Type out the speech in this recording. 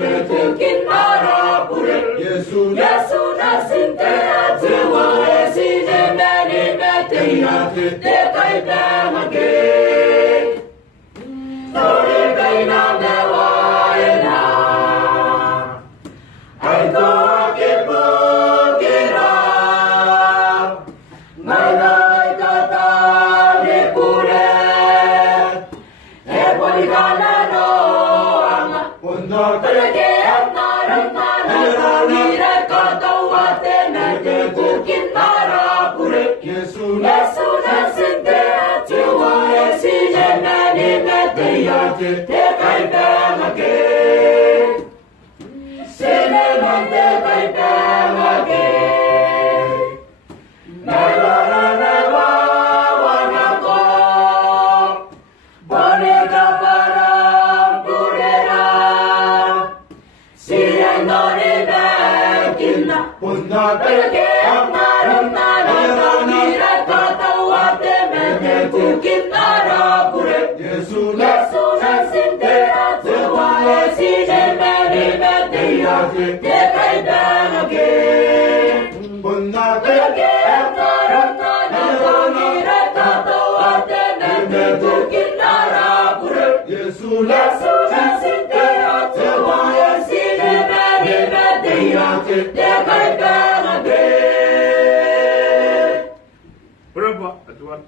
Tukin arapure Yesu nasinte atwa esine meni metia te kai pamage Tori kaina mewa ena Ai to ke pukira Mai nai kata ni pure E poligana no ama Unda kalake Yesu nasinte atwa esine meni metia te kai pamage Sine mante kai pamage Nalora newa wanako Boneka parang purera Sienori bekina Punna pelke amarum narana Katawate mene tukin arapure Yesu nasinte atwa esine meni metia te kai pamage Punna pelke amarum narana Katawate mene tukin arapure Yesu nasinte atwa esine meni metia te kai pamage Berapa atuan?